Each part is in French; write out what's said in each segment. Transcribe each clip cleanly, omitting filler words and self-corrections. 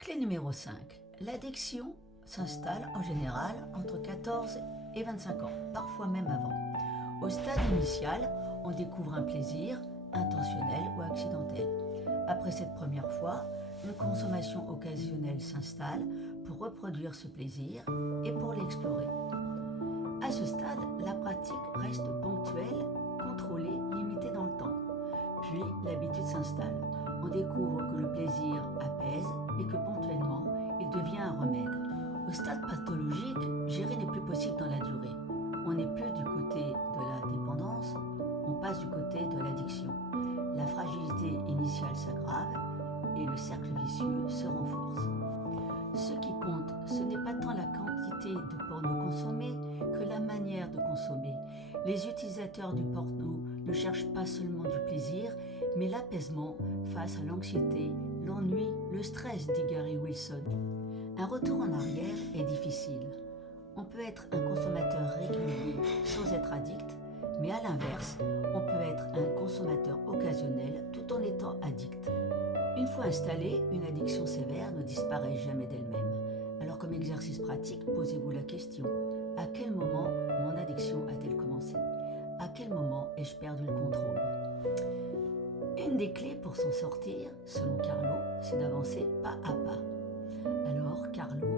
Clé numéro 5. L'addiction s'installe en général entre 14 et 25 ans, parfois même avant. Au stade initial, on découvre un plaisir intentionnel ou accidentel. Après cette première fois, une consommation occasionnelle s'installe pour reproduire ce plaisir et pour l'explorer. À ce stade, la pratique reste ponctuelle, contrôlée, limitée dans le temps. Puis l'habitude s'installe. On découvre que le plaisir apaise et que ponctuellement, il devient un remède. Au stade pathologique, gérer n'est plus possible dans la durée. On n'est plus du côté de la dépendance, on passe du côté de l'addiction. La fragilité initiale s'aggrave et le cercle vicieux se renforce. Ce qui compte, ce n'est pas tant la quantité de porno consommé que la manière de consommer. Les utilisateurs du porno ne cherchent pas seulement du plaisir, mais l'apaisement face à l'anxiété, l'ennui, le stress, dit Gary Wilson. Un retour en arrière est difficile. On peut être un consommateur régulier sans être addict, mais à l'inverse, on peut être un consommateur occasionnel tout en étant addict. Une fois installée, une addiction sévère ne disparaît jamais d'elle-même. Alors comme exercice pratique, posez-vous la question. À quel moment mon addiction a-t-elle commencé? À quel moment ai-je perdu le contrôle? Une des clés pour s'en sortir, selon Carlo, c'est d'avancer pas à pas. Alors Carlo,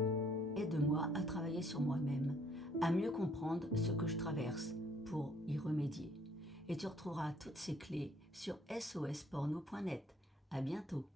aide-moi à travailler sur moi-même, à mieux comprendre ce que je traverse pour y remédier. Et tu retrouveras toutes ces clés sur sosporno.net. À bientôt.